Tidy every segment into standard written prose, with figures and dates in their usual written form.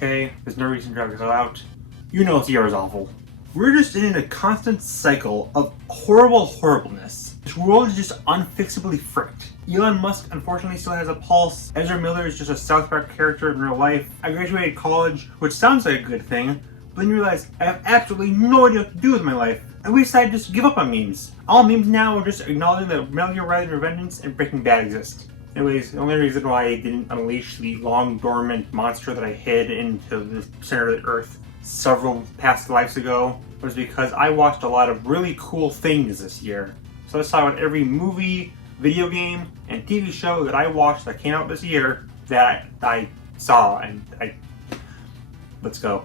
okay. There's no reason to drag this out. You know this year is awful. We're just in a constant cycle of horribleness. This world is just unfixably fricked. Elon Musk unfortunately still has a pulse. Ezra Miller is just a South Park character in real life. I graduated college, which sounds like a good thing, but then you realize I have absolutely no idea what to do with my life. And we decided just to give up on memes. All memes now are just acknowledging that Metal Gear Rising: Revengeance and Breaking Bad exist. Anyways, the only reason why I didn't unleash the long dormant monster that I hid into the center of the earth several past lives ago was because I watched a lot of really cool things this year. So I saw what every movie, video game, and TV show that I watched that came out this year that I saw, and let's go.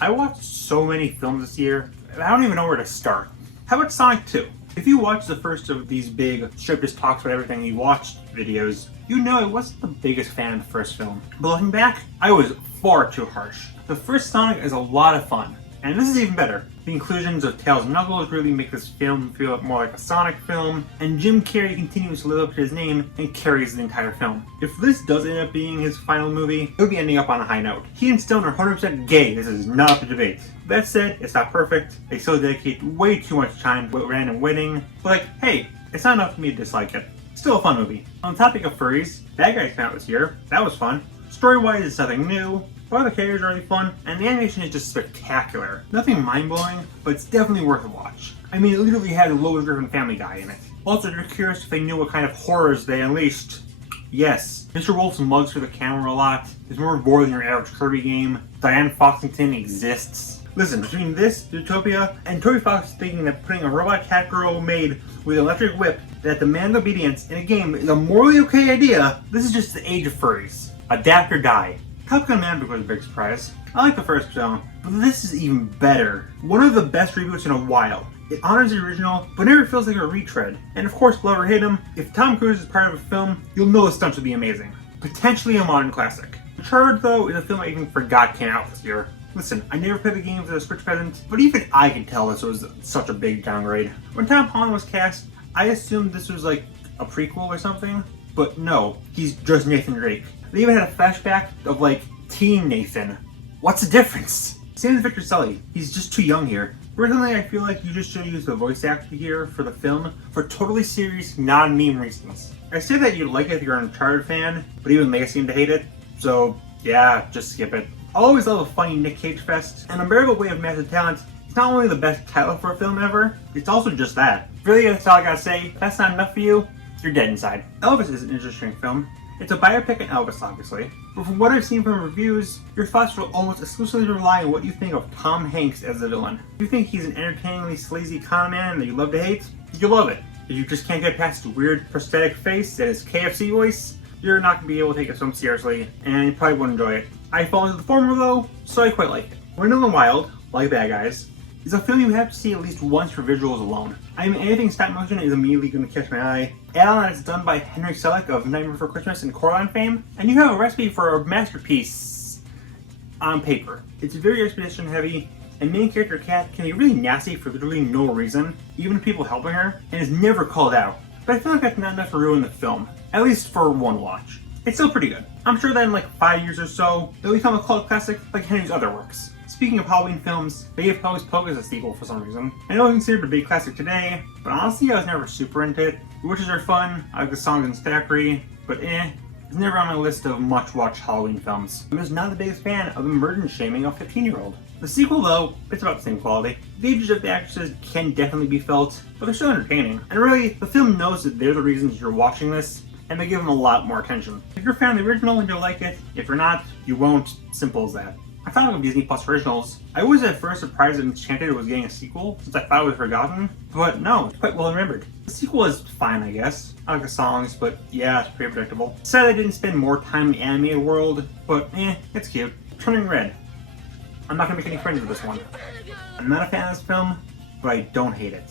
I watched so many films this year, I don't even know where to start. How about Sonic 2? If you watched the first of these big Strip Just Talks About Everything You Watched videos, you know I wasn't the biggest fan of the first film. But looking back, I was far too harsh. The first Sonic is a lot of fun, and this is even better. The inclusions of Tails and Knuckles really make this film feel more like a Sonic film, and Jim Carrey continues to live up to his name and carries the entire film. If this does end up being his final movie, he'll be ending up on a high note. He and Stone are 100% gay, this is not up for debate. That said, it's not perfect. They still dedicate way too much time to random wedding, but like, hey, it's not enough for me to dislike it. Still a fun movie. On the topic of furries, Bad Guys came out this year. That was fun. Story-wise, it's nothing new. All the characters are really fun, and the animation is just spectacular. Nothing mind-blowing, but it's definitely worth a watch. I mean, it literally had a Lois Griffin Family Guy in it. Also, if you're curious if they knew what kind of horrors they unleashed, yes. Mr. Wolf's mugs for the camera a lot. There's more gore than your average Kirby game. Diane Foxington exists. Listen, between this, Utopia, and Toby Fox thinking that putting a robot cat girl maid with an electric whip that demands obedience in a game is a morally okay idea, this is just the age of furries. Adapt or die. Top Gun Maverick was a big surprise. I like the first film, but this is even better. One of the best reboots in a while. It honors the original, but never feels like a retread. And of course, love or hate him, if Tom Cruise is part of a film, you'll know the stunts will be amazing. Potentially a modern classic. Uncharted, though, is a film I even forgot came out this year. Listen, I never played the game as a Switch present, but even I could tell this was such a big downgrade. When Tom Holland was cast, I assumed this was like a prequel or something, but no, he's just Nathan Drake. They even had a flashback of like teen Nathan. What's the difference? Same with Victor Sully. He's just too young here. Personally, I feel like you just should use the voice actor here for the film for totally serious, non-meme reasons. I say that you'd like it if you're an Uncharted fan, but even they seem to hate it, so yeah, just skip it. I'll always love a funny Nick Cage fest. An Unbearable Weight of Massive Talent is not only the best title for a film ever, it's also just that. Really, that's all I gotta say. If that's not enough for you, you're dead inside. Elvis is an interesting film. It's a biopic on Elvis, obviously, but from what I've seen from reviews, your thoughts will almost exclusively rely on what you think of Tom Hanks as the villain. If you think he's an entertainingly sleazy con man that you love to hate, you'll love it. If you just can't get past his weird prosthetic face and his KFC voice, you're not going to be able to take this film seriously, and you probably won't enjoy it. I fall into the former though, so I quite like it. Wind in the Wild, like Bad Guys, is a film you have to see at least once for visuals alone. I mean, anything stop motion is immediately going to catch my eye. Add on that it's done by Henry Selick of Nightmare Before Christmas and Coraline fame, and you have a recipe for a masterpiece on paper. It's very exposition heavy, and main character Kat can be really nasty for literally no reason, even people helping her, and is never called out. But I feel like that's not enough to ruin the film, at least for one watch. It's still pretty good. I'm sure that in like 5 years or so, it'll become a cult classic like Henry's other works. Speaking of Halloween films, they give Hocus Pocus a sequel for some reason. I know it's considered a big classic today, but honestly I was never super into it. The witches are fun, I like the songs in Thackeray, but it's never on my list of much-watched Halloween films. I'm just not the biggest fan of emergence shaming a 15-year-old. The sequel though, it's about the same quality. The ages of the actresses can definitely be felt, but they're still entertaining. And really, the film knows that they're the reasons you're watching this, and they give them a lot more attention. If you're a fan of the original and you'll like it, if you're not, you won't. Simple as that. I thought of Disney Plus originals. I was at first surprised that Enchanted was getting a sequel, since I thought it was forgotten, but no, it's quite well remembered. The sequel is fine, I guess. I like the songs, but yeah, it's pretty predictable. Sad I didn't spend more time in the animated world, but it's cute. Turning Red. I'm not gonna make any friends with this one. I'm not a fan of this film, but I don't hate it.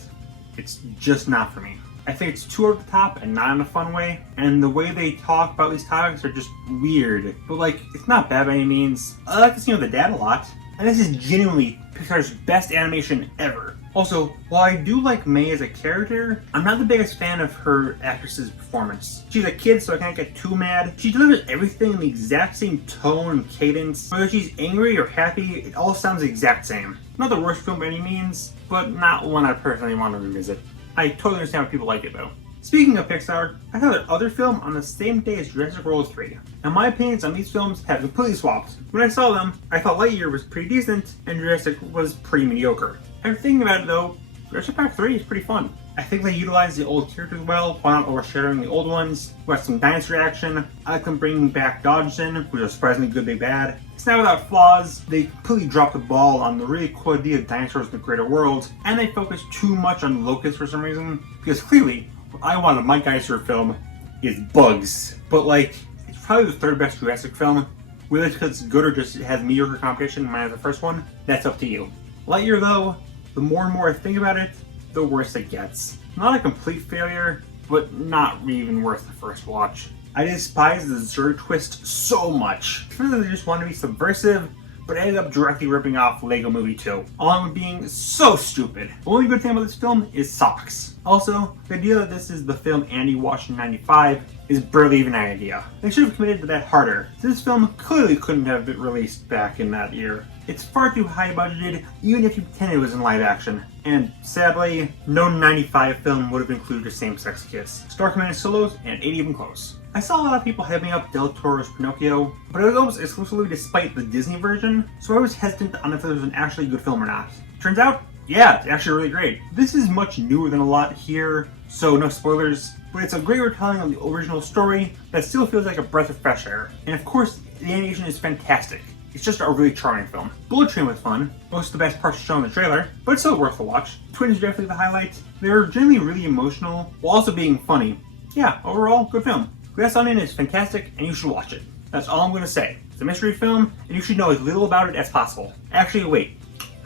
It's just not for me. I think it's too over the top and not in a fun way, and the way they talk about these topics are just weird. But like, it's not bad by any means. I like the scene with the dad a lot, and this is genuinely Pixar's best animation ever. Also, while I do like May as a character, I'm not the biggest fan of her actress's performance. She's a kid, so I can't get too mad. She delivers everything in the exact same tone and cadence. Whether she's angry or happy, it all sounds the exact same. Not the worst film by any means, but not one I personally want to revisit. I totally understand why people like it though. Speaking of Pixar, I saw their other film on the same day as Jurassic World 3. Now my opinions on these films have completely swapped. When I saw them, I thought Lightyear was pretty decent and Jurassic was pretty mediocre. After thinking about it though, Jurassic Park 3 is pretty fun. I think they utilized the old characters well while not overshadowing the old ones. We had some dinosaur action. I like them bringing back Dodgson, which was surprisingly good, big bad. It's not without flaws. They completely dropped the ball on the really cool idea of dinosaurs in the greater world, and they focused too much on locusts for some reason, because clearly what I want in my dinosaur film is bugs. But like, it's probably the third best Jurassic film. Whether it's because it's good or just it has mediocre competition minus the first one, that's up to you. Lightyear though, the more and more I think about it, the worse it gets. Not a complete failure, but not even worth the first watch. I despise the Zurg twist so much. I feel like they just wanted to be subversive, but ended up directly ripping off Lego Movie 2, along with being so stupid. The only good thing about this film is socks. Also, the idea that this is the film Andy watched in '95 is barely even an idea. They should have committed to that harder. This film clearly couldn't have been released back in that year. It's far too high budgeted, even if you pretend it was in live action. And sadly, no '95 film would have included a same-sex kiss. Star Command solos, and it ain't even close. I saw a lot of people hyping up Del Toro's Pinocchio, but it was almost exclusively despite the Disney version, so I was hesitant on if it was an actually good film or not. Turns out, yeah, it's actually really great. This is much newer than a lot here, so no spoilers, but it's a great retelling of the original story that still feels like a breath of fresh air. And of course, the animation is fantastic. It's just a really charming film. Bullet Train was fun, most of the best parts shown in the trailer, but it's still worth a watch. Twins are definitely the highlight. They're generally really emotional, while also being funny. Yeah, overall, good film. Glass Onion is fantastic, and you should watch it. That's all I'm going to say. It's a mystery film, and you should know as little about it as possible. Actually, wait.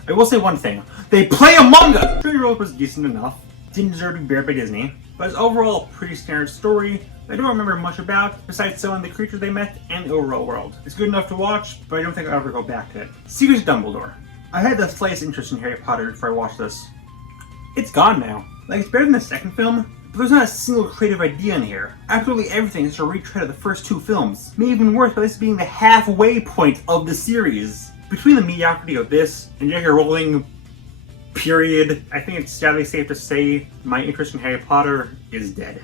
I will say one thing. They play Among Us! Tree Road was decent enough. Didn't deserve to be bared by Disney, but it's overall a pretty standard story that I don't remember much about, besides some of the creatures they met and the overall world. It's good enough to watch, but I don't think I'll ever go back to it. Secrets of Dumbledore. I had the slightest interest in Harry Potter before I watched this. It's gone now. Like, it's better than the second film, but there's not a single creative idea in here. Absolutely everything is a retread of the first two films. Maybe even worse by this being the halfway point of the series. Between the mediocrity of this and J.K. Rowling, period, I think it's sadly safe to say my interest in Harry Potter is dead.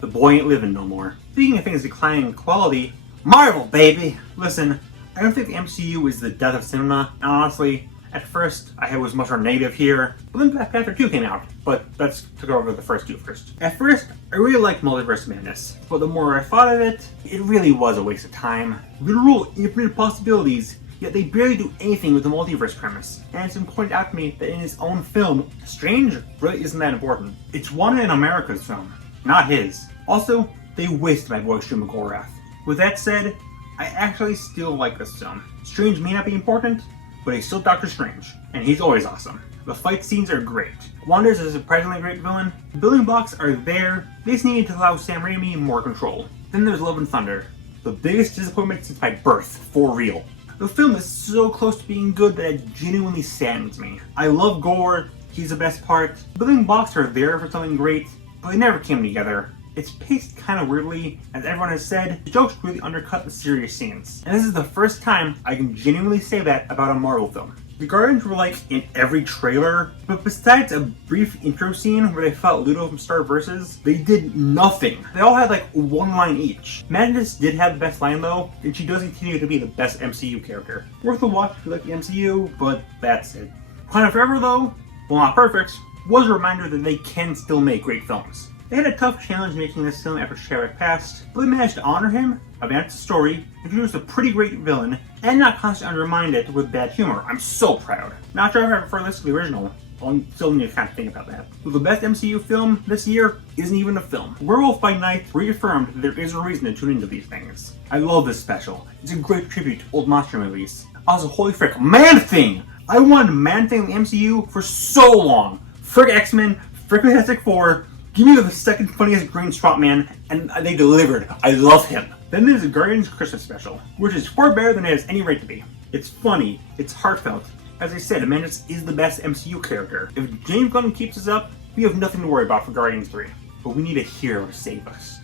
The boy ain't living no more. Speaking of things declining in quality, Marvel, baby! Listen, I don't think the MCU is the death of cinema, and honestly, at first, I was much more negative here, but then Black Panther 2 came out, but let's go over the first two first. At first, I really liked Multiverse Madness, but the more I thought of it, it really was a waste of time. Literal infinite possibilities, yet they barely do anything with the multiverse premise. And it's been pointed out to me that in his own film, Strange really isn't that important. It's one in America's film, not his. Also, they wasted my boy Stu McGorath. With that said, I actually still like this film. Strange may not be important, but he's still Doctor Strange, and he's always awesome. The fight scenes are great. Wanda's a surprisingly great villain. The building blocks are there, they just needed to allow Sam Raimi more control. Then there's Love and Thunder. The biggest disappointment since my birth, for real. The film is so close to being good that it genuinely saddens me. I love Gore, he's the best part. The building blocks are there for something great, but they never came together. It's paced kind of weirdly, as everyone has said, the jokes really undercut the serious scenes. And this is the first time I can genuinely say that about a Marvel film. The Guardians were like in every trailer, but besides a brief intro scene where they fought Ludo from Star Versus, they did nothing. They all had like one line each. Madness did have the best line though, and she does continue to be the best MCU character. Worth a watch if you like the MCU, but that's it. Wakanda Forever though, while not perfect, was a reminder that they can still make great films. They had a tough challenge making this film after Chadwick passed, but they managed to honor him, advance the story, introduce a pretty great villain, and not constantly undermine it with bad humor. I'm so proud. Not sure if I prefer this to the original. I'll still need to kind of think about that. So the best MCU film this year isn't even a film. Werewolf by Night reaffirmed that there is a reason to tune into these things. I love this special. It's a great tribute to old monster movies. Also, holy frick, Man-Thing! I wanted Man-Thing in the MCU for so long. Frick X-Men, frick Fantastic Four, give me the second funniest green swamp man, and they delivered. I love him. Then there's the Guardians Christmas special, which is far better than it has any right to be. It's funny, it's heartfelt, As I said, Mantis is the best MCU character. If James Gunn keeps us up, we have nothing to worry about for Guardians 3. But we need a hero to save us.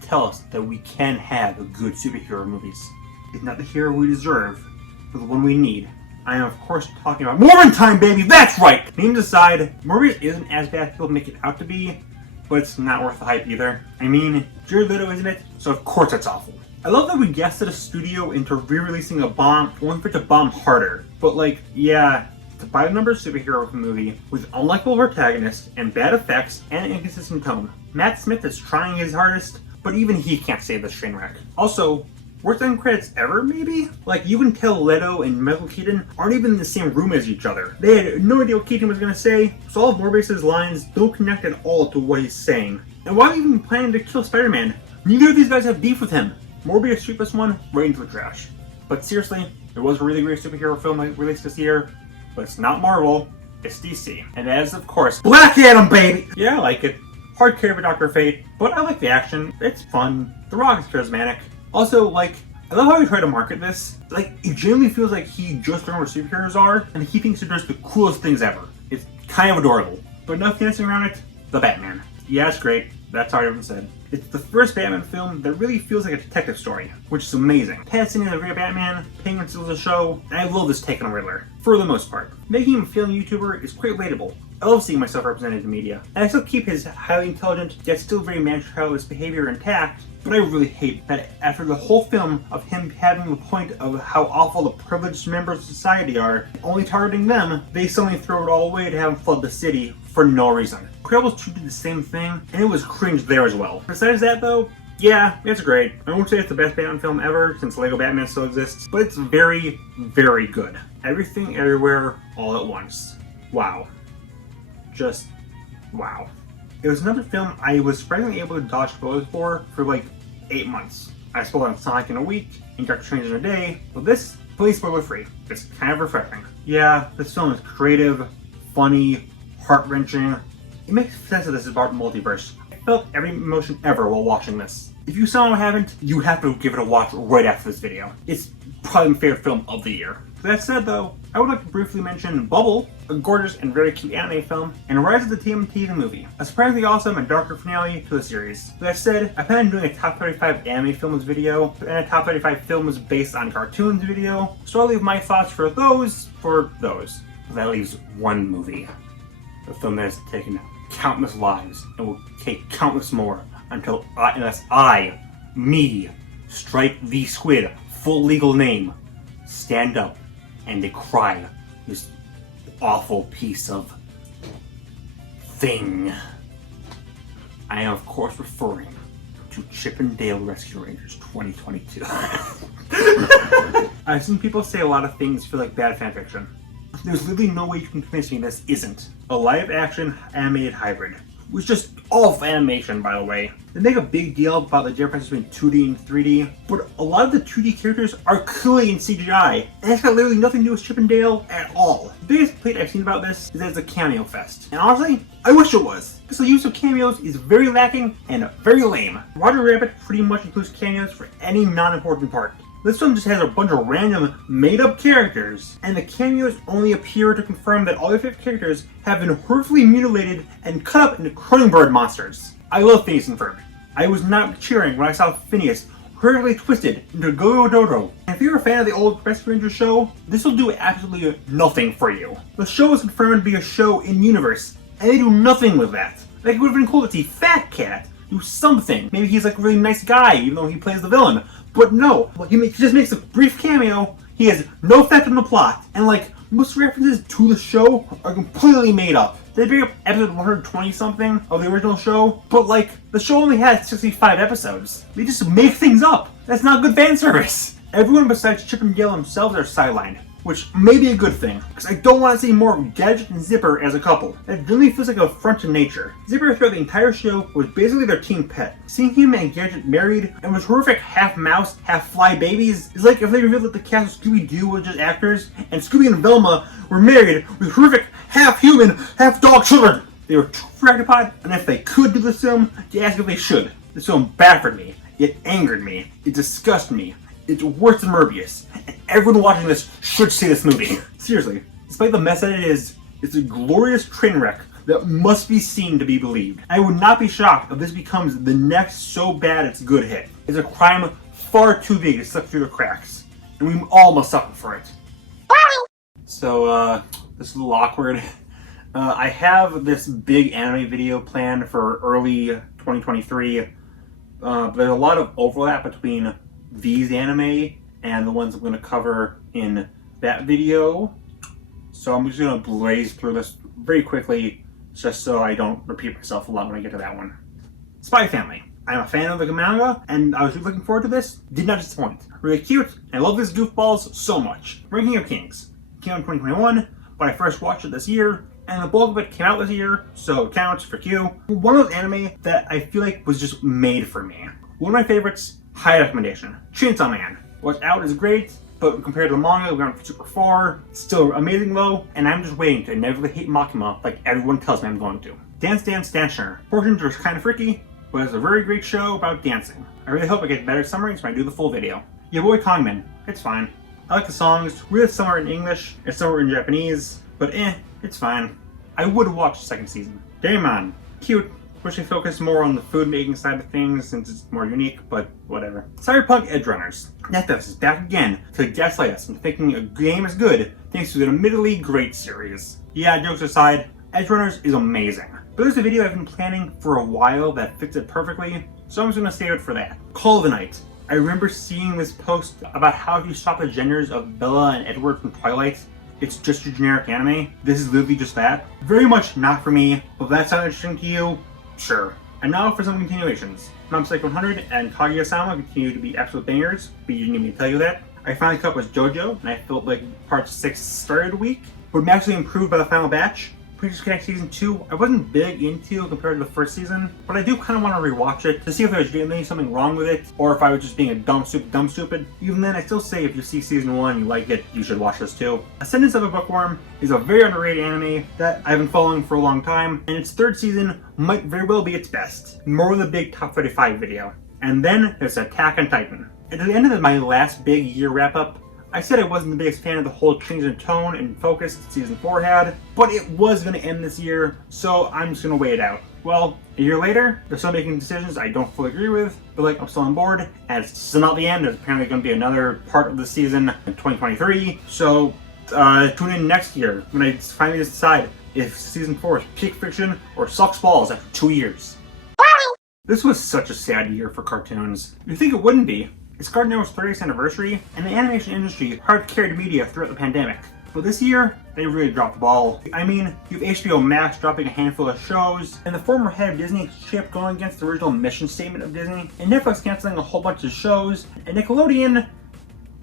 To tell us that we can have good superhero movies. It's not the hero we deserve, but the one we need. I am, of course, talking about Morbin Time, baby! That's right! Names aside, Morbius isn't as bad as people make it out to be, but it's not worth the hype either. I mean, Jared Leto isn't it? So of course it's awful. I love that we guessed a studio into re-releasing a bomb only for it to bomb harder. But like, yeah, it's a 5-number superhero movie with unlikable protagonists and bad effects and an inconsistent tone. Matt Smith is trying his hardest, but even he can't save this train wreck. Also, worst end credits ever, maybe? Like, you can tell Leto and Michael Keaton aren't even in the same room as each other. They had no idea what Keaton was going to say, so all of Morbius' lines don't connect at all to what he's saying. And why are you even planning to kill Spider-Man? Neither of these guys have beef with him. Morbius sweep this one right into the trash. But seriously, there was a really great superhero film released this year, but it's not Marvel, it's DC. And that is, of course, Black Adam, baby! Yeah, I like it. Hard carry Dr. Fate, but I like the action. It's fun. The Rock is charismatic. Also, like, I love how he tried to market this. Like, it genuinely feels like he just learned what superheroes are, and he thinks they're just the coolest things ever. It's kind of adorable. But enough dancing around it, the Batman. Yeah, it's great. That's all I ever said. It's the first Batman film that really feels like a detective story, which is amazing. Pattinson is a great Batman, Penguin steals the show, and I love this take on Riddler, for the most part. Making him feel a YouTuber is quite relatable. I love seeing myself represented in the media, and I still keep his highly intelligent, yet still very managed behavior intact, but I really hate that after the whole film of him having the point of how awful the privileged members of society are, only targeting them, they suddenly throw it all away to have him flood the city for no reason. Incredibles 2 did the same thing, and it was cringe there as well. Besides that though, yeah, it's great. I won't say it's the best Batman film ever, since Lego Batman still exists, but it's very, very good. Everything, everywhere, all at once. Wow. Just, wow. It was another film I was surprisingly able to dodge spoilers for like 8 months. I spoiled on Sonic in a week, and Doctor Strange in a day, but this, fully spoiler free. It's kind of refreshing. Yeah, this film is creative, funny, heart-wrenching. It makes sense that this is about multiverse. I felt every emotion ever while watching this. If you somehow haven't, you have to give it a watch right after this video. It's probably my favorite film of the year. That said though, I would like to briefly mention Bubble, a gorgeous and very cute anime film, and Rise of the TMNT the movie, a surprisingly awesome and darker finale to the series. That said, I plan on doing a top 35 anime films video, and a top 35 films based on cartoons video, so I'll leave my thoughts for those. That leaves one movie. A film that has taken countless lives and will take countless more unless I, Strike the Squid, full legal name, stand up and decry this awful piece of thing. I am of course referring to Chip and Dale Rescue Rangers 2022. I've seen people say a lot of things feel like bad fanfiction. There's literally no way you can convince me this isn't a live-action animated hybrid. It was just all animation, by the way. They make a big deal about the difference between 2D and 3D, but a lot of the 2D characters are clearly in CGI, and it's got literally nothing to do with Chip and Dale at all. The biggest complaint I've seen about this is that it's a cameo fest, and honestly, I wish it was, because the use of cameos is very lacking and very lame. Roger Rabbit pretty much includes cameos for any non-important part. This film just has a bunch of random, made-up characters, and the cameos only appear to confirm that all the favorite characters have been horrifically mutilated and cut up into Cronenberg monsters. I love Phineas and Ferb. I was not cheering when I saw Phineas horrifically twisted into a Go-Go Dodo. And if you're a fan of the old Rescue Rangers show, this will do absolutely nothing for you. The show is confirmed to be a show in-universe, and they do nothing with that. Like, it would have been cool to see Fat Cat do something. Maybe he's like a really nice guy, even though he plays the villain. But no, he just makes a brief cameo, he has no effect on the plot, and like, most references to the show are completely made up. They bring up episode 120 something of the original show, but like, the show only had 65 episodes. They just make things up. That's not good fan service. Everyone besides Chip and Dale themselves are sidelined, which may be a good thing, because I don't want to see more of Gadget and Zipper as a couple. That generally feels like an affront to nature. Zipper throughout the entire show was basically their team pet. Seeing him and Gadget married and with horrific half mouse, half fly babies is like if they revealed that the cast of Scooby-Doo was just actors, and Scooby and Velma were married with horrific half human, half dog children. They were too preoccupied, and if they could do this film, to ask if they should. This film baffled me. It angered me. It disgusted me. It's worse than Morbius, and everyone watching this should see this movie. Seriously, Despite the mess that it is, it's a glorious train wreck that must be seen to be believed. I would not be shocked if this becomes the next so bad it's good hit. It's a crime far too big to slip through the cracks, and we all must suffer for it. So, this is a little awkward. I have this big anime video planned for early 2023. But there's a lot of overlap between these anime and the ones I'm going to cover in that video. So I'm just going to blaze through this very quickly, just so I don't repeat myself a lot when I get to that one. Spy Family. I'm a fan of the manga, and I was really looking forward to this. Did not disappoint. Really cute. I love these goofballs so much. Ranking of Kings. Came out in 2021, but I first watched it this year, and the bulk of it came out this year, so it counts for Q. One of those anime that I feel like was just made for me. One of my favorites, high recommendation. Chainsaw Man. What's out is great, but compared to the manga, we went super far. Still amazing though, and I'm just waiting to inevitably hate Makima like everyone tells me I'm going to. Dance Dance Dancer. Portions are kind of freaky, but it's a very great show about dancing. I really hope I get better summaries when I do the full video. Your boy Kongman. It's fine. I like the songs. We have some are in English and some are in Japanese, but it's fine. I would watch the second season. Daemon. Cute. Wish they focused more on the food making side of things since it's more unique, but whatever. Cyberpunk Edgerunners. Netflix is back again to gaslight us into thinking a game is good thanks to an admittedly great series. Yeah, jokes aside, Edgerunners is amazing. But there's a video I've been planning for a while that fits it perfectly, so I'm just gonna save it for that. Call of the Night. I remember seeing this post about how if you swap the genders of Bella and Edward from Twilight, it's just a generic anime. This is literally just that. Very much not for me, but if that sounds interesting to you, sure. And now for some continuations. Mob Psycho 100 and Kaguya-sama continue to be absolute bangers, but you didn't need me to tell you that. I finally caught up with JoJo, and I felt like part 6 started weak, but massively improved by the final batch. Preachers Connect Season 2, I wasn't big into compared to the first season, but I do kind of want to rewatch it to see if there's genuinely something wrong with it, or if I was just being a dumb stupid. Even then, I still say if you see Season 1 and you like it, you should watch this too. Ascendance of a Bookworm is a very underrated anime that I've been following for a long time, and its third season might very well be its best. More than a big Top 35 video. And then there's Attack on Titan. At the end of my last big year wrap-up, I said I wasn't the biggest fan of the whole change in tone and focus that Season 4 had, but it was going to end this year, so I'm just going to wait it out. Well, a year later, they're still making decisions I don't fully agree with, but like I'm still on board, and it's still not the end. There's apparently going to be another part of the season in 2023, so tune in next year when I finally decide if Season 4 is peak fiction or sucks balls after 2 years. This was such a sad year for cartoons. You'd think it wouldn't be. It's Cartoon Network's 30th anniversary, and the animation industry hard carried media throughout the pandemic. But this year, they really dropped the ball. I mean, you have HBO Max dropping a handful of shows, and the former head of Disney kept going against the original mission statement of Disney, and Netflix canceling a whole bunch of shows, and Nickelodeon,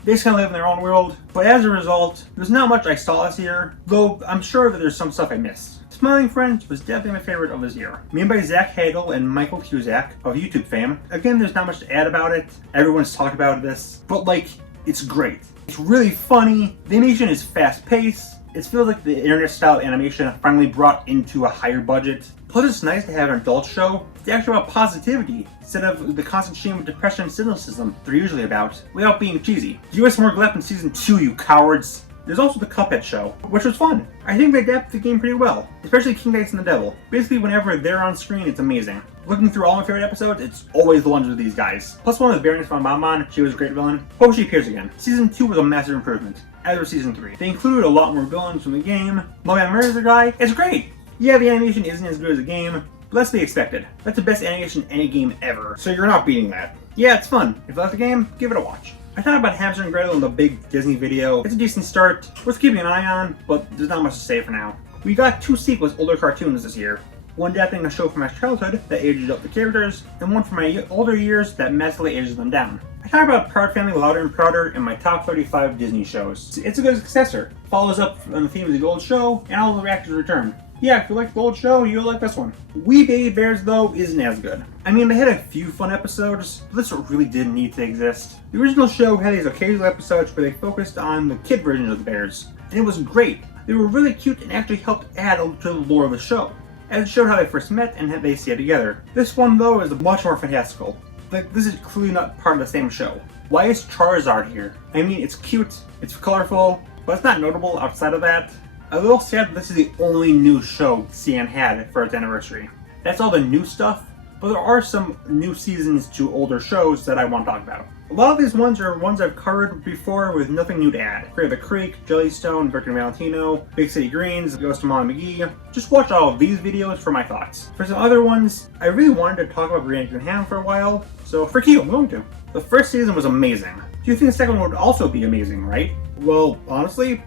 they just kind of live in their own world. But as a result, there's not much I saw this year, though I'm sure that there's some stuff I missed. Smiling Friends was definitely my favorite of this year. Made by Zach Hagel and Michael Cusack of YouTube fame. Again, there's not much to add about it. Everyone's talked about this, but like, it's great. It's really funny. The animation is fast-paced. It feels like the internet-style animation finally brought into a higher budget. Plus, it's nice to have an adult show that's actually about positivity instead of the constant shame of depression and cynicism they're usually about, without being cheesy. Give us more left in Season 2, you cowards. There's also the Cuphead show, which was fun. I think they adapted the game pretty well, especially King Dice and the Devil. Basically, whenever they're on screen, it's amazing. Looking through all my favorite episodes, it's always the ones with these guys. Plus one with variants from Bonbon, she was a great villain. Hope she appears again. Season 2 was a massive improvement, as was Season 3. They included a lot more villains from the game. Logan Murray's the guy. It's great! Yeah, the animation isn't as good as the game, but that's to be expected. That's the best animation in any game ever, so you're not beating that. Yeah, it's fun. If you like the game, give it a watch. I talked about Hamster and Gretel in the big Disney video. It's a decent start, worth keeping an eye on, but there's not much to say for now. We got 2 sequels older cartoons this year. One adapting a show from my childhood that ages up the characters, and one from my older years that massively ages them down. I talked about Proud Family Louder and Prouder in my top 35 Disney shows. It's a good successor. Follows up on the theme of the old show, and all the actors return. Yeah, if you like the old show, you'll like this one. We Baby Bears, though, isn't as good. I mean, they had a few fun episodes, but this really didn't need to exist. The original show had these occasional episodes where they focused on the kid version of the bears, and it was great. They were really cute and actually helped add to the lore of the show, as it showed how they first met and how they stay together. This one, though, is much more fantastical. Like, this is clearly not part of the same show. Why is Charizard here? I mean, it's cute, it's colorful, but it's not notable outside of that. A little sad that this is the only new show CN had for its anniversary. That's all the new stuff, but there are some new seasons to older shows that I want to talk about. A lot of these ones are ones I've covered before with nothing new to add. Clear the Creek, Jellystone, Victor and Valentino, Big City Greens, Ghost of Molly McGee. Just watch all of these videos for my thoughts. For some other ones, I really wanted to talk about Green Eggs and Ham for a while, so for you, I'm going to. The first season was amazing. Do you think the second one would also be amazing, right? Well, honestly,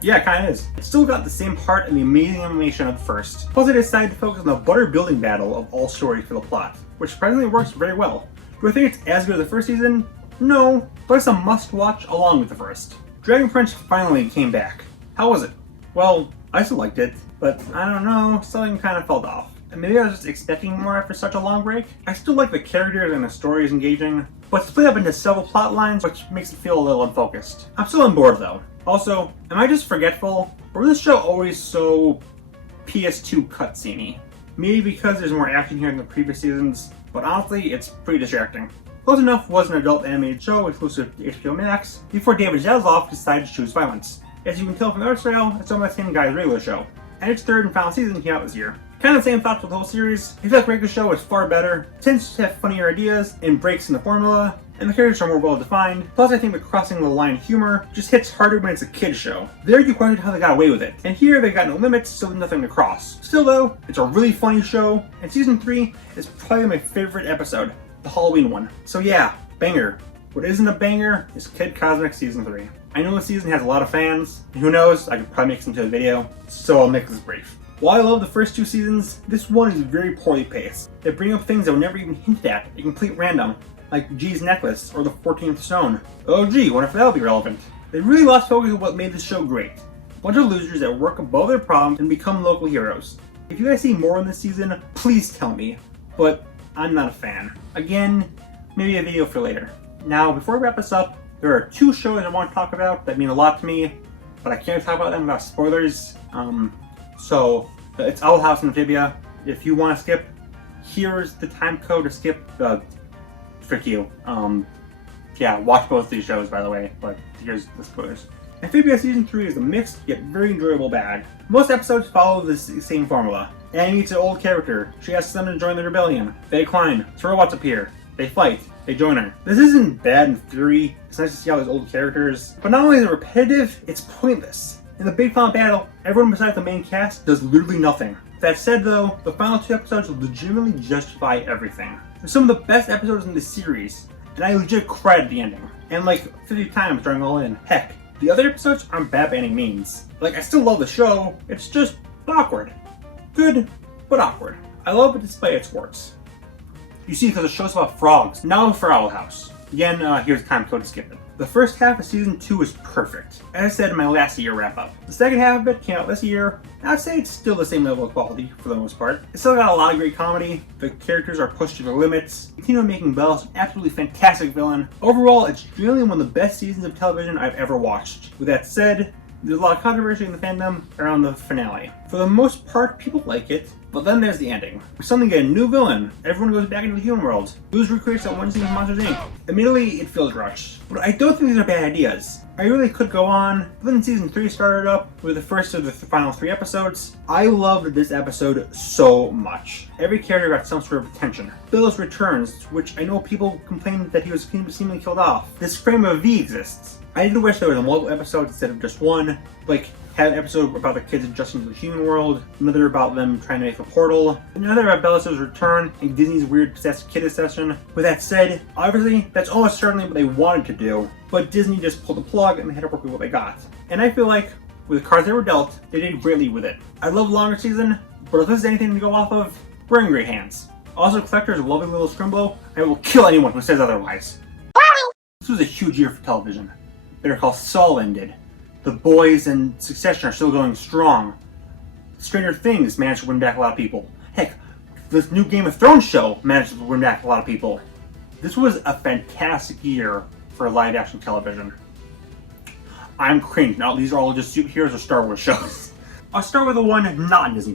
yeah, it kind of is. It still got the same heart and the amazing animation of the first. Plus, I decided to focus on the butter building battle of all stories for the plot, which surprisingly works very well. Do I think it's as good as the first season? No, but it's a must-watch along with the first. Dragon Prince finally came back. How was it? Well, I still liked it, but I don't know, something kind of fell off. And maybe I was just expecting more after such a long break. I still like the characters and the story is engaging, but it's split up into several plot lines, which makes it feel a little unfocused. I'm still on board though. Also, am I just forgetful, or was this show always so PS2 cutscene-y? Maybe because there's more action here than the previous seasons, but honestly, it's pretty distracting. Close Enough was an adult animated show exclusive to HBO Max before David Zaslav decided to choose violence. As you can tell from the art style, it's almost the same guy's regular show, and its third and final season came out this year. Kind of the same thoughts with the whole series. I feel like regular show is far better, tends to have funnier ideas and breaks in the formula, and the characters are more well defined. Plus, I think the crossing the line humor just hits harder when it's a kid's show. There you question how they got away with it, and here they got no limits, so there's nothing to cross. Still though, it's a really funny show, and season 3 is probably my favorite episode, the Halloween one. So yeah, banger. What isn't a banger is Kid Cosmic Season 3. I know the season has a lot of fans, and who knows, I could probably make some into a video, so I'll make this brief. While I love the first two seasons, this one is very poorly paced. They bring up things that were never even hinted at, a complete random, like G's necklace or the 14th stone. Oh gee, wonder if that'll be relevant. They really lost focus on what made this show great. A bunch of losers that work above their problems and become local heroes. If you guys see more in this season, please tell me, but I'm not a fan. Again, maybe a video for later. Now, before we wrap this up, there are two shows I want to talk about that mean a lot to me, but I can't talk about them without spoilers. So it's Owl House and Amphibia. If you want to skip, here's the time code to skip. Frick you. Yeah, watch both these shows, by the way, but here's the spoilers. Amphibia Season 3 is a mixed yet very enjoyable bag. Most episodes follow the same formula. Annie meets an old character. She asks them to join the rebellion. They decline. Some robots appear. They fight. They join her. This isn't bad in theory. It's nice to see all these old characters. But not only is it repetitive, it's pointless. In the big final battle, everyone besides the main cast does literally nothing. That said though, the final two episodes legitimately justify everything. They're some of the best episodes in the series, and I legit cried at the ending. And like 50 times during All In. Heck, the other episodes aren't bad by any means. Like, I still love the show, it's just awkward. Good, but awkward. I love it despite its warts. You see, because the show's about frogs, now for Owl House. Again, here's the time code to skip it. The first half of season 2 is perfect, as I said in my last year wrap up. The second half of it came out this year, and I'd say it's still the same level of quality for the most part. It's still got a lot of great comedy, the characters are pushed to their limits, continue making Bells an absolutely fantastic villain. Overall, it's generally one of the best seasons of television I've ever watched. With that said, there's a lot of controversy in the fandom around the finale. For the most part, people like it, but then there's the ending. We suddenly get a new villain, everyone goes back into the human world. Blues recreates that one scene with Monsters Inc. Admittedly, it feels rushed, but I don't think these are bad ideas. I really could go on, but then season 3 started up with the first of the final 3 episodes. I loved this episode so much. Every character got some sort of attention. Bill's returns, which I know people complained that he was seemingly killed off. This frame of V exists. I did wish there was multiple episodes instead of just one. Like, had an episode about the kids adjusting to the human world, another about them trying to make a portal, another about Bella's return and Disney's weird possessed kid obsession. With that said, obviously, that's almost certainly what they wanted to do, but Disney just pulled the plug and they had to work with what they got. And I feel like, with the cards they were dealt, they did greatly with it. I love longer season, but if this is anything to go off of, we're in great hands. Also, Collector's a loving little scrimblow, and I will kill anyone who says otherwise. This was a huge year for television. Better Call Saul ended. The Boys and Succession are still going strong. Stranger Things managed to win back a lot of people. Heck, this new Game of Thrones show managed to win back a lot of people. This was a fantastic year for live action television. I'm cringed. Now, these are all just superheroes or Star Wars shows. I'll start with the one not on Disney+.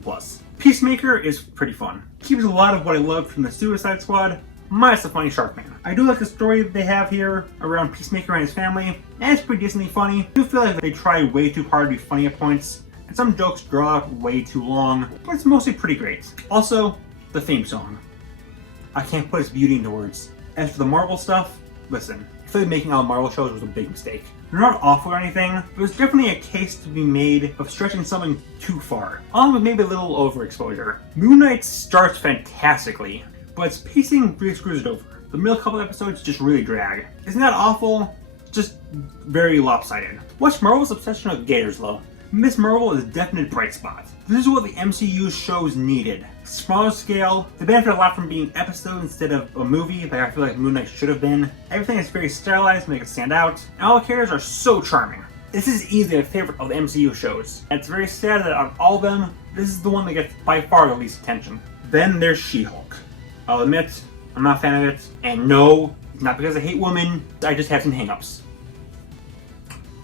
Peacemaker is pretty fun. Keeps a lot of what I loved from the Suicide Squad, minus the funny Shark Man. I do like the story that they have here around Peacemaker and his family, and it's pretty decently funny. I do feel like they try way too hard to be funny at points, and some jokes draw out way too long, but it's mostly pretty great. Also, the theme song. I can't put its beauty into words. As for the Marvel stuff, listen, I feel like making all Marvel shows was a big mistake. They're not awful or anything, but there's definitely a case to be made of stretching something too far, along with maybe a little overexposure. Moon Knight starts fantastically, but its pacing really screws it over. The middle couple episodes just really drag. Isn't that awful? Just very lopsided. Watch Marvel's obsession with gators though. Miss Marvel is a definite bright spot. This is what the MCU shows needed. Smaller scale, they benefit a lot from being episodes instead of a movie like I feel like Moon Knight should have been. Everything is very stylized to make it stand out, and all the characters are so charming. This is easily a favorite of the MCU shows, and it's very sad that out of all of them, this is the one that gets by far the least attention. Then there's She-Hulk. I'll admit, I'm not a fan of it, and no, it's not because I hate women, I just have some hang-ups.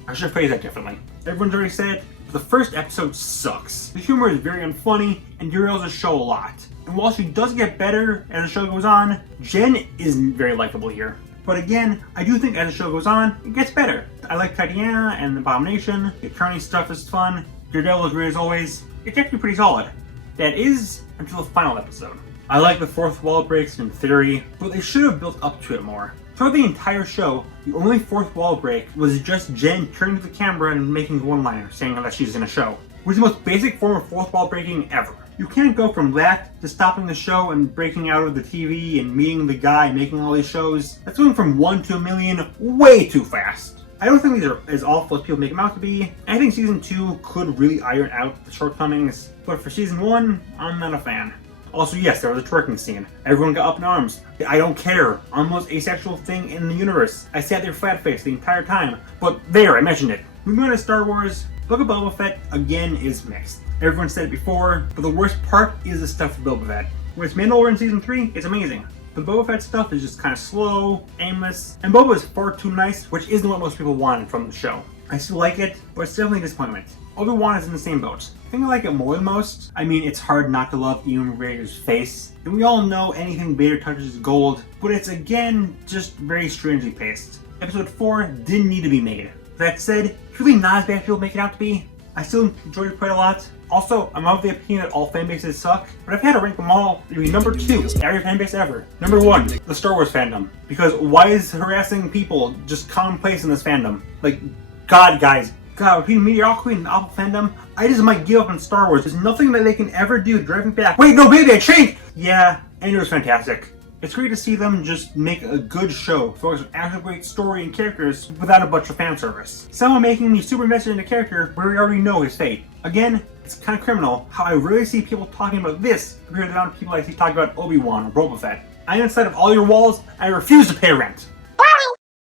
I should phrase that differently. Everyone's already said it, but the first episode sucks. The humor is very unfunny and derails the show a lot. And while she does get better as the show goes on, Jen isn't very likable here. But again, I do think as the show goes on, it gets better. I like Tatiana and Abomination, the attorney stuff is fun, Daredevil is great as always. It's actually pretty solid. That is, until the final episode. I like the fourth wall breaks in theory, but they should have built up to it more. Throughout the entire show, the only fourth wall break was just Jen turning to the camera and making one-liner saying that she's in a show, which is the most basic form of fourth wall breaking ever. You can't go from that to stopping the show and breaking out of the TV and meeting the guy making all these shows. That's going from 1 to a million way too fast. I don't think these are as awful as people make them out to be. I think season 2 could really iron out the shortcomings, but for season 1, I'm not a fan. Also, yes, there was a twerking scene. Everyone got up in arms. I don't care. I'm the most asexual thing in the universe. I sat there flat-faced the entire time. But there, I mentioned it. Moving on to Star Wars, Book of Boba Fett, again, is mixed. Everyone said it before, but the worst part is the stuff with Boba Fett. When it's Mandalorian in Season 3, it's amazing. The Boba Fett stuff is just kind of slow, aimless, and Boba is far too nice, which isn't what most people wanted from the show. I still like it, but it's definitely a disappointment. Obi-Wan is in the same boat. I think I like it more than most. I mean, it's hard not to love Ewan Vader's face. And we all know anything Vader touches is gold, but it's again, just very strangely paced. Episode 4 didn't need to be made. That said, it's really not as bad as people make it out to be. I still enjoyed it quite a lot. Also, I'm of the opinion that all fanbases suck, but if I had to rank them all, it'd be number 2, every fanbase ever. Number 1, the Star Wars fandom. Because why is harassing people just commonplace in this fandom? Like, God, guys. God, between mediocrity and awful fandom, I just might give up on Star Wars. There's nothing that they can ever do to drive me back. Wait, no, baby, I changed! Yeah, and it was fantastic. It's great to see them just make a good show, focus on actual great story and characters without a bunch of fan service. Someone making me super invested in a character where we already know his fate. Again, it's kind of criminal how I rarely see people talking about this compared to the amount of people I see talking about Obi-Wan or Boba Fett. I'm inside of all your walls, I refuse to pay rent.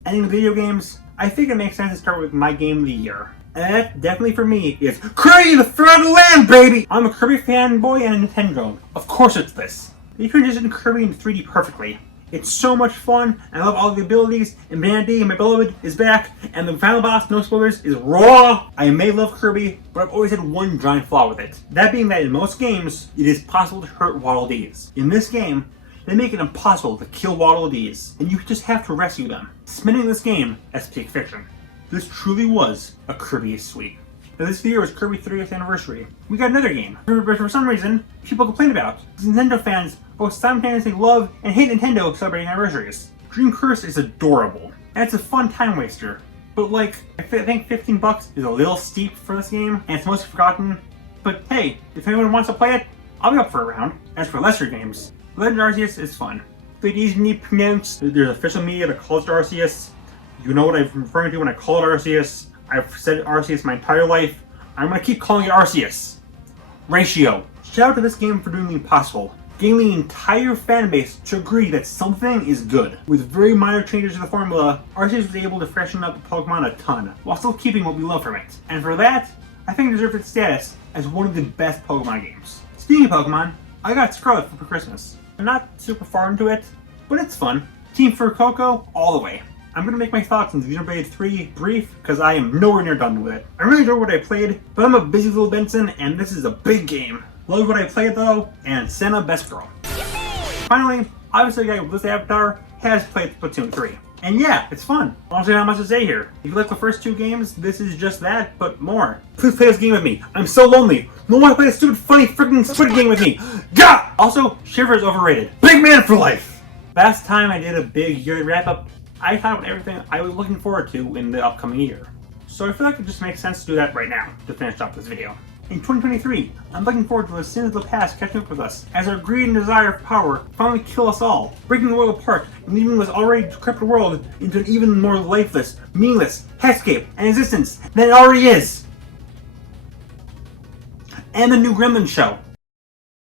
Ending the video games, I think it makes sense to start with my game of the year. And that, definitely for me, is Kirby the Thread of Land, baby! I'm a Kirby fanboy and a Nintendo. Of course it's this. You can just do Kirby in 3D perfectly. It's so much fun, and I love all the abilities, and Vanity, my beloved, is back, and the final boss, no spoilers, is raw! I may love Kirby, but I've always had one giant flaw with it. That being that in most games, it is possible to hurt Waddle Dees. In this game, they make it impossible to kill Waddle Dees, and you just have to rescue them, cementing this game as peak fiction. This truly was a Kirby sweep. Now this year was Kirby's 30th anniversary. We got another game, but for some reason, people complain about. Nintendo fans both simultaneously love and hate Nintendo celebrating anniversaries. Dream Curse is adorable, and it's a fun time waster. But like, I think $15 is a little steep for this game, and it's mostly forgotten. But hey, if anyone wants to play it, I'll be up for a round. As for lesser games, Legend of Arceus is fun. But these need pronounced, there's official media that calls it Arceus. You know what I'm referring to when I call it Arceus. I've said Arceus my entire life. I'm gonna keep calling it Arceus. Ratio. Shout out to this game for doing the impossible. Getting the entire fanbase to agree that something is good. With very minor changes to the formula, Arceus was able to freshen up the Pokemon a ton, while still keeping what we love from it. And for that, I think it deserves its status as one of the best Pokemon games. Speaking of Pokemon, I got Scarlet for Christmas. I'm not super far into it, but it's fun. Team Furcoco, all the way. I'm going to make my thoughts on Xenoblade 3 brief, because I am nowhere near done with it. I really enjoyed what I played, but I'm a busy little Benson, and this is a big game. Love what I played though, and Senna best girl. Finally, obviously the guy with this avatar has played Splatoon 3. And yeah, it's fun. Honestly, not much to say here. If you like the first 2 games, this is just that, but more. Please play this game with me. I'm so lonely. No one wants to play this stupid, funny, freaking Squid game with me. Gah! Also, Shiver is overrated. Big man for life! Last time I did a big yearly wrap-up, I thought of everything I was looking forward to in the upcoming year. So I feel like it just makes sense to do that right now, to finish up this video. In 2023, I'm looking forward to the sins of the past catching up with us, as our greed and desire for power finally kill us all, breaking the world apart and leaving this already decrepit world into an even more lifeless, meaningless hellscape and existence than it already is. And the new Gremlin show.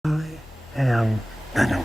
I am Venom.